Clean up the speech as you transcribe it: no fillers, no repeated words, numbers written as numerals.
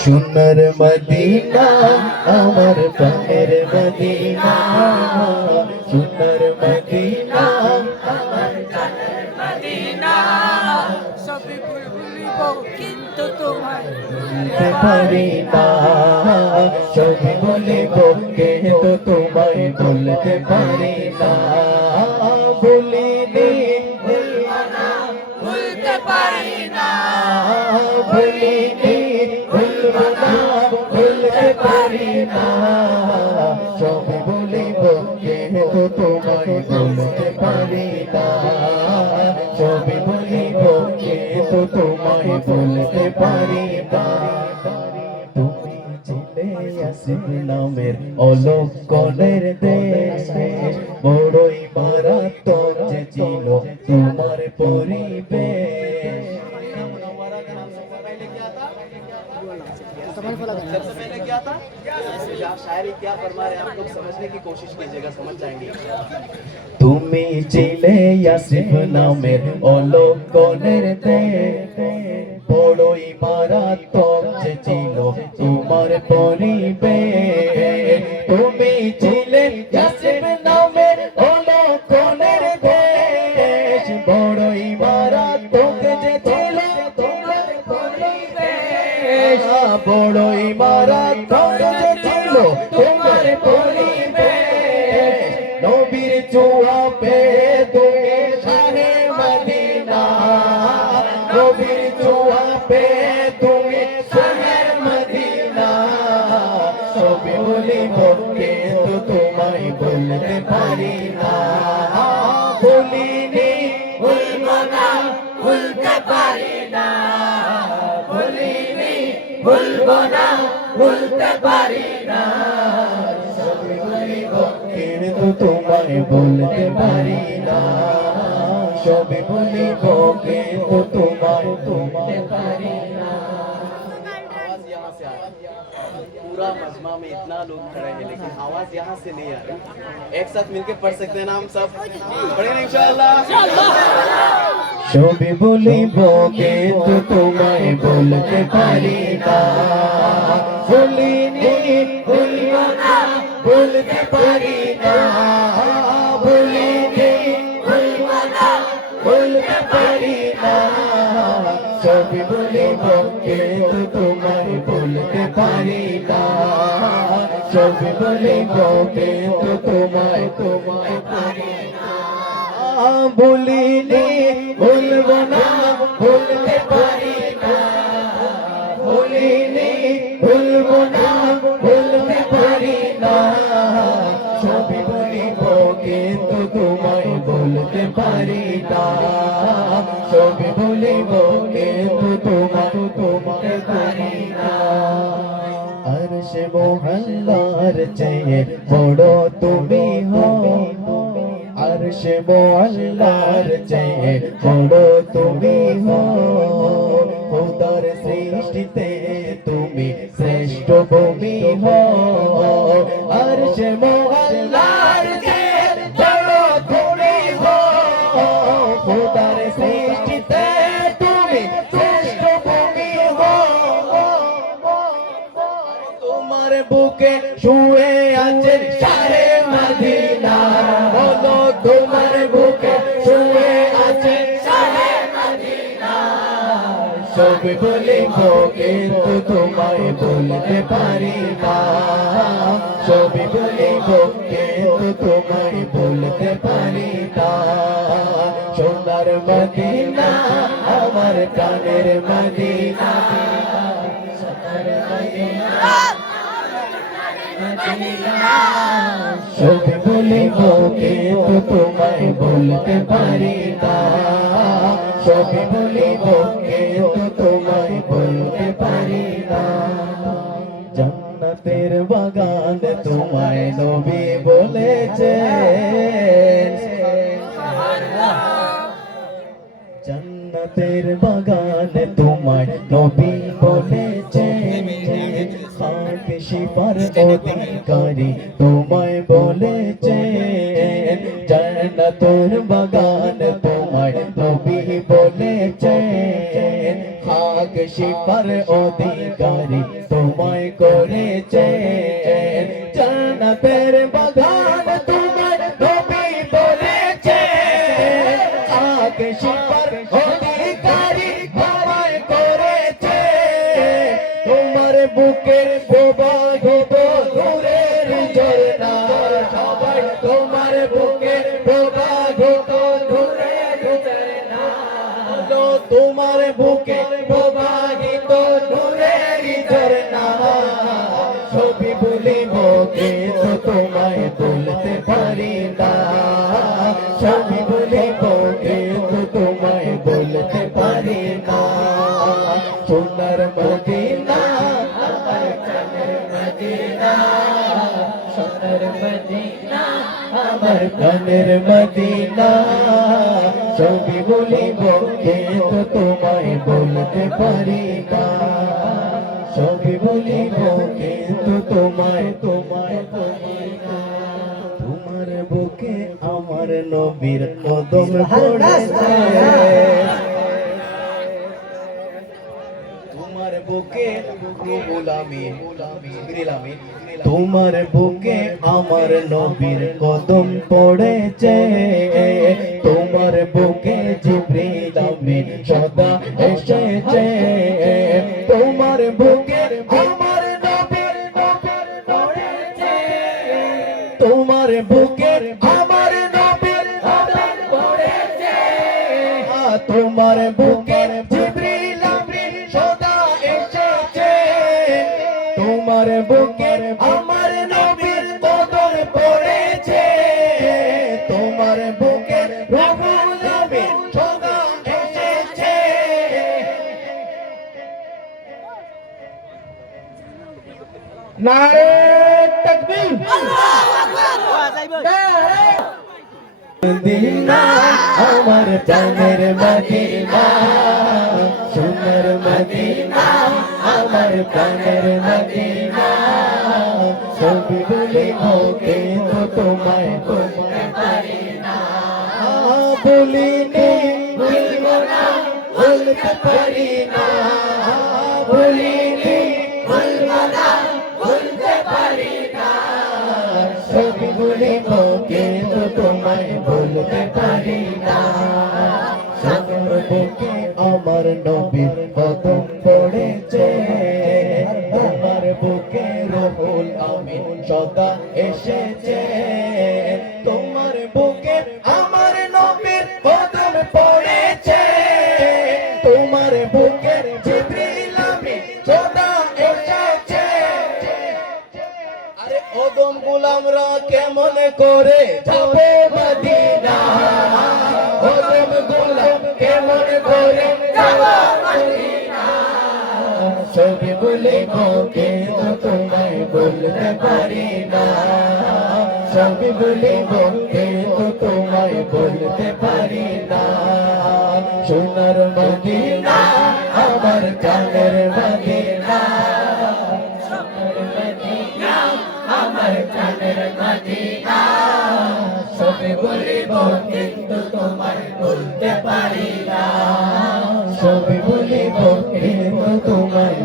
সোনার মদিনা আমার প্রাণের মদিনা সোনার মদিনা আমার প্রাণের মদিনা সবই ভুলিব কিন্তু তোমায় ভুলতে পারি না সবই বলিব কিন্তু তোমায় বলতে পারি না ভুলিনি ভুলতে পারি না ভুলিনি ভুলব না ভুলতে পারি না সবই বলিব কিন্তু তোমায় বলতে পারি না সবই বলিব কিন্তু তোমায় বলতে পারি না তুমি ছিলে আসিফ নামের অলক্ষণের দেশ বড়ই মারাত্মক যে ছিল তোমার পরিবেশ सबसे पहले क्या था शायरी क्या फरमा रहे हैं आप लोग समझने की कोशिश कीजिएगा समझ जाएंगे তুমি ছিলে আসিফ নামের অলক্ষণের দেশ বড়ই মারাত্মক যে ছিল তোমার পরিবেশ তুমি ছিলে আসিফ নামের অলক্ষণের দেশ বড়ই মারাত্মক যে ছিল তোমার পরিবেশ বড়ই মারাত্মক যে ছিল তোমার পরিবেশ নবীর চুয়া পে তুমি শাহে মদিনা নবীর চুয়া পে তুমি শাহে মদিনা সবই বলিব কিন্তু তোমায় বলতে পারি না বলিনি ভুলব না ভুলতে পারি না ভুলিনি ভুলব না ভুলতে পারি না সবই বলিব কিন্তু তোমায় বলতে পারি না সবই বলিব কিন্তু তোমায় বলতে পারি না आवाज यहाँ से आ रही है पूरा मजमा में इतना लोग खड़े हैं लेकिन आवाज यहाँ से नहीं आ रही एक साथ मिलके पढ़ सकते हैं ना हम सब पढ़ेंगे इंशाअल्लाह সবই বলিব কিন্তু তোমায় বলতে পারি না বলিনি বলব না বলতে পারি না বলিনি বলব না বলতে পারি না সবই বলিব কিন্তু তোমায় বলতে পারি না সবই বলিব কিন্তু তোমায় পারি না বলিনি বলব না বলতে পারি না বলিনি বলব না বলতে পারি না সবই বলিব কিন্তু তোমায় বলতে পারি না সবই বলিব কিন্তু তোমায় বলতে পারি না আরশ মোহল্লার চেয়ে বড় তুমি হও আরশ মোহল্লার চেয়ে বড় তুমি হও খোদার সৃষ্টিতে তুমি শ্রেষ্ঠ ভূমি হও আরশ মোহল্লার চেয়ে বড় তুমি হও খোদার সৃষ্টিতে তুমি শ্রেষ্ঠ ভূমি হও তোমার বুকে শুয়ে আছেন শাহে মদিনা বলো তোমার বুকে শুয়ে আছেন শাহে মদিনা সবই বলিব কিন্তু তোমায় বলতে পারি না সবই বলিব কিন্তু তোমায় বলতে পারি না সোনার মদিনা আমার প্রাণের মদিনা সবই বলিব কিন্তু তোমায় বলতে পারি না সবই বলিব কিন্তু তোমায় বলতে পারি না জান্নাতের বাগান তোমায় নবী বলেছে জান্নাতের বাগান তোমায় নবী বলেছে খাক শিফার অধিকারী তোমায় বলেছে জান্নাতের বাগান তোমায় নবী বলেছে খাক শিফার অধিকারী তোমায় করেছে জান্নাতের বাগান তোমায় নবী বলেছে আগে শিপার অধিকারী তোমায় করেছে তোমার বুকের প্রবাহিত নূরের ঝর্ণা সবাই তোমার বুকের প্রবাহিত নূরের ঝর্ণা তোমার বুকে প্রবাহিত নূরের ঝর্ণা ছবি বলিব কিন্তু তোমায় বলতে পারি না ছবি বলিব কিন্তু তোমায় বলতে পারি না সোনার মদিনা আমার প্রাণের মদিনা সোনার মদিনা আমার প্রাণের মদিনা ছবি বলিব কিন্তু তোমায় বলতে পারি না ছবি বলিব কিন্তু তোমায় তোমার বুকে আমার নবীর কদম পড়েছে তোমার বুকে গোলামি তোমার বুকে আমার নবীর কদম পড়েছে তোমার বুকে জিবরিল আমিন সদা এসেছে তোমার বুকে আমার নবীর পড়েছে তোমার বুকে আমার নবীর কদম পড়েছে তোমার বুকে জিবরিল আমিন সদা এসেছে তোমার বুকে আমার নবীর কদম পড়েছে তোমার বুকে রসুল আমিন সদা এসেছে নারে তাকবীর মদিনা আমার প্রাণের মদিনা সোনার মদিনা আমার প্রাণের মদিনা ছবি বলিব কিন্তু তোমায় বলতে পারি না বলিনি বলব না বলতে পারি না বলিনি বলব না বলতে পারি না ছবি বলিব কিন্তু তোমায় বলতে পারি না সাগর বুকে আমার নবীর কদম পড়েছে তোমার বুকে রহুল আমিন সদা এসেছে তোমার বুকে আমার নবীর কদম পড়েছে তোমার বুকে জিবরিল আমিন সদা এসেছে আরে ওদম গোলামরা কেমন করে যাবে মদিনা ওদম গোলাম কেমন করে যাবে মদিনা ছবি বলিব কিন্তু তোমায় বলতে পারি না ছবি বলিব কিন্তু তোমায় বলতে পারি না সোনার মদিনা আমার প্রাণের মদিনা সোনার মদিনা আমার প্রাণের মদিনা ছবি বলিব কিন্তু তোমায় বলতে পারি না ছবি বলিব কিন্তু তোমায়